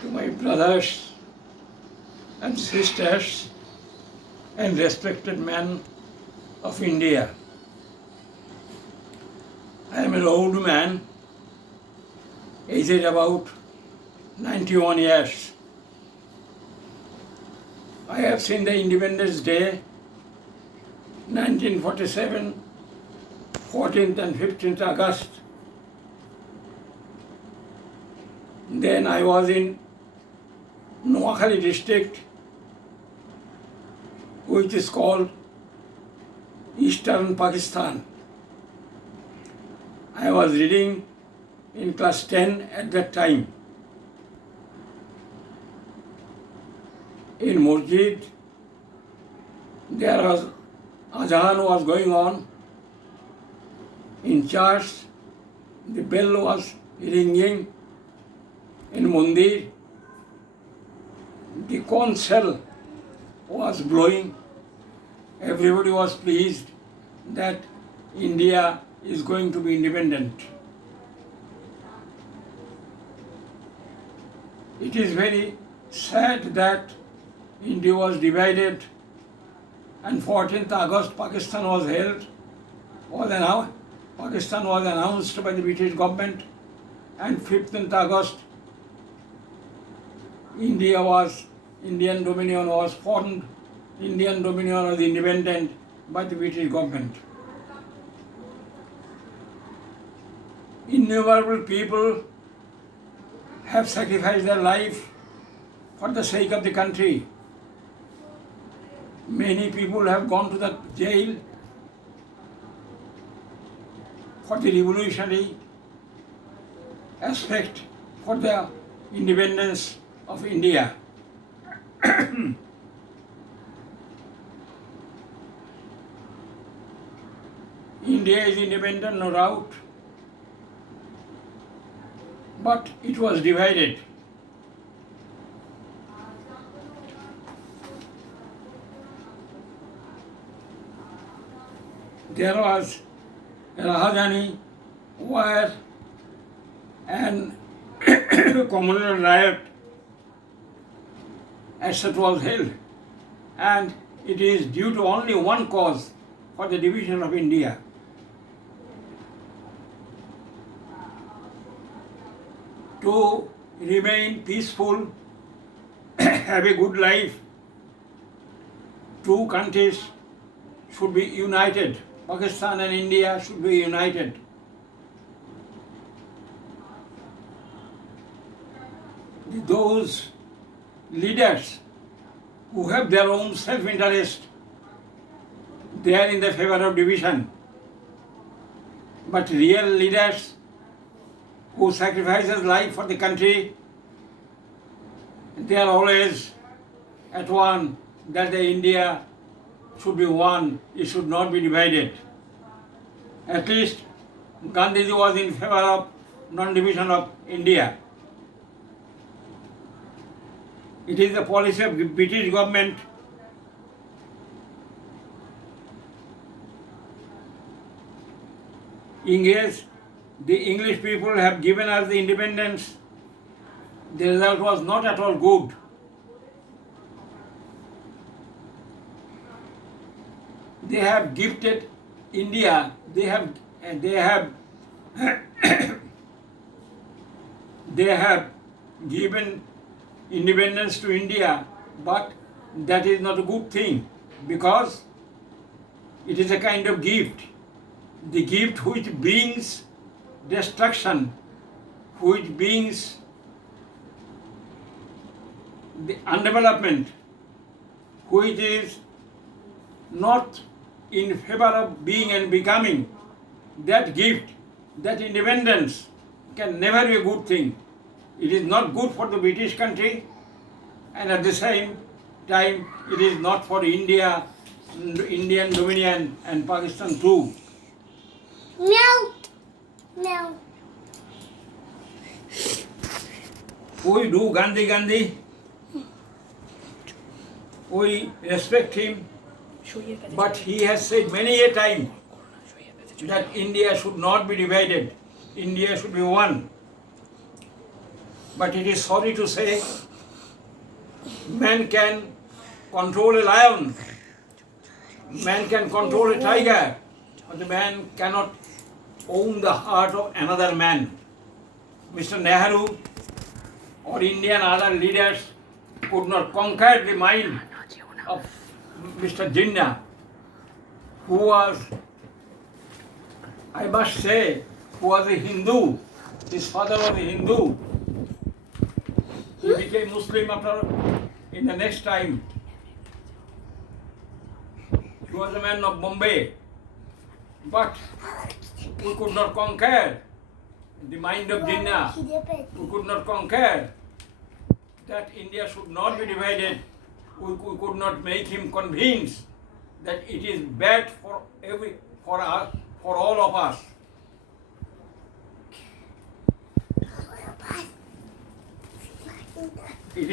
to my brothers and sisters and respected men of India. I am an old man, aged about 91 years. I have seen the Independence Day, 1947, 14th and 15th August. Then I was in Noakhali district, which is called Eastern Pakistan. I was reading in class 10 at that time. In Masjid, there was Azan was going on. In church, the bell was ringing. In Mandir, the conch shell was blowing. Everybody was pleased that India is going to be independent. It is very sad that India was divided and 14th August Pakistan was held. Pakistan was announced by the British government, and 15th August Indian Dominion was formed. Indian Dominion was independent by the British government. Innumerable people have sacrificed their life for the sake of the country. Many people have gone to the jail for the revolutionary aspect, for the independence of India. India is independent, no doubt, but it was divided. There was Rahajani war and communal riot, etc. was held, and it is due to only one cause for the division of India. To remain peaceful, have a good life, two countries should be united. Pakistan and India should be united. Those leaders who have their own self-interest, they are in the favor of division. But real leaders who sacrifices life for the country, they are always at one, that the India should be one, it should not be divided. At least Gandhiji was in favor of non-division of India. It is the policy of the British government the English people have given us the independence. The result was not at all good. They have gifted India, they have given independence to India, but that is not a good thing, because it is a kind of gift. The gift which brings destruction, which brings the undevelopment, which is not in favor of being and becoming, that gift, that independence can never be a good thing. It is not good for the British country, and at the same time it is not for India, Indian Dominion and Pakistan too. No. No. We do Gandhi. We respect him, but he has said many a time that India should not be divided. India should be one. But it is sorry to say, man can control a lion, man can control a tiger, but the man cannot own the heart of another man. Mr. Nehru or Indian other leaders could not conquer the mind of Mr. Jinnah, who was, I must say, who was a Hindu. His father was a Hindu. He became Muslim in the next time. He was a man of Bombay. But we could not conquer the mind of Jinnah. We could not conquer that India should not be divided. We could not make him convinced that it is bad for all of us. It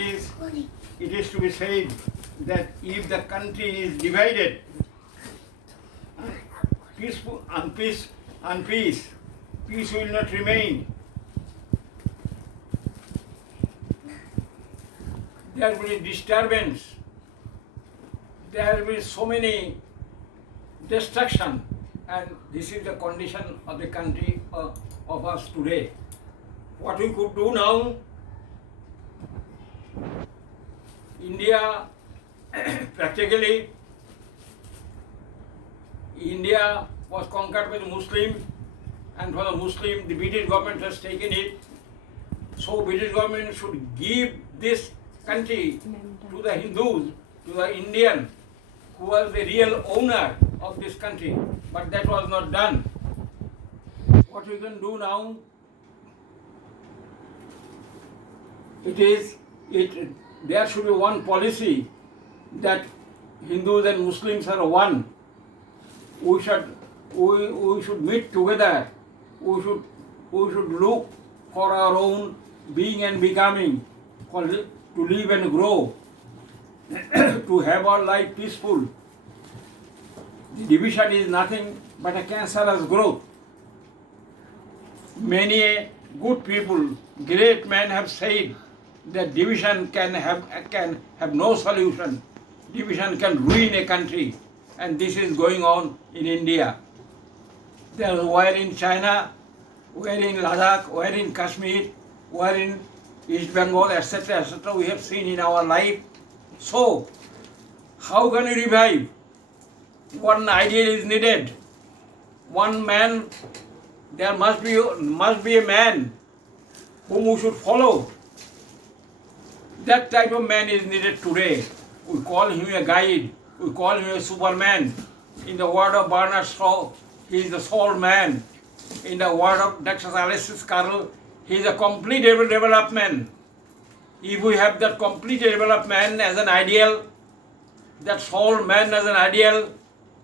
is to be said that if the country is divided, peace will not remain. There will be disturbance. There will be so many destruction, and this is the condition of the country of us today. What we could do now, India, practically, India was conquered by the Muslim, and for the Muslim, the British government has taken it. So British government should give this country to the Hindus, to the Indian, who was the real owner of this country. But that was not done. What we can do now, there should be one policy that Hindus and Muslims are one. We should meet together. We should look for our own being and becoming, to live and grow, to have our life peaceful. The division is nothing but a cancerous growth. Many good people, great men have said that division can have no solution. Division can ruin a country, and this is going on in India. There is war in China, war in Ladakh, war in Kashmir, war in East Bengal, etc., etc. We have seen in our life. So, how can we revive? One ideal is needed. One man, there must be a man whom we should follow. That type of man is needed today. We call him a guide. We call him a superman. In the word of Bernard Shaw, he is the soul man. In the word of Dr. Alexis Carrel, he is a complete development. If we have that complete development as an ideal, that soul man as an ideal,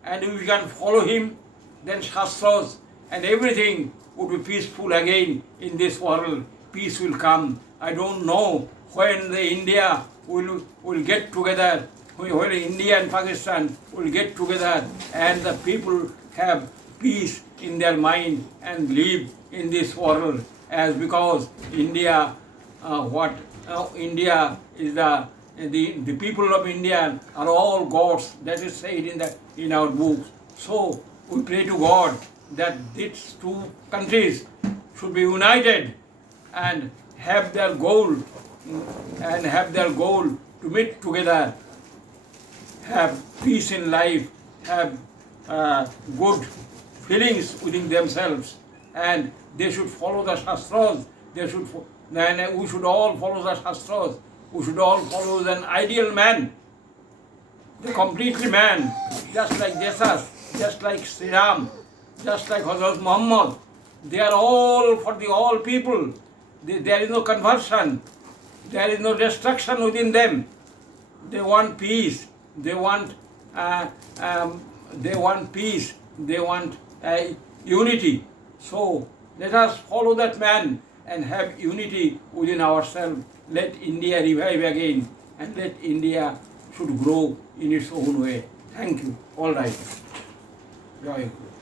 and if we can follow him, then Shastras and everything would be peaceful again in this world. Peace will come. I don't know when the India will get together, when India and Pakistan will get together and the people have peace in their mind and live in this world, as because India, India is the people of India are all gods. That is said in our books. So we pray to God that these two countries should be united and have their goal to meet together, have peace in life, have good feelings within themselves, and they should follow the Shastras. We should all follow the Shastras. We should all follow an ideal man, the completely man, just like Jesus, just like Sri Ram, just like Hazrat Muhammad. They are all for the all people. There is no conversion. There is no destruction within them. They want peace. They want peace. They want unity. So let us follow that man and have unity within ourselves. Let India revive again, and let India should grow in its own way. Thank you. All right. Jai Guru.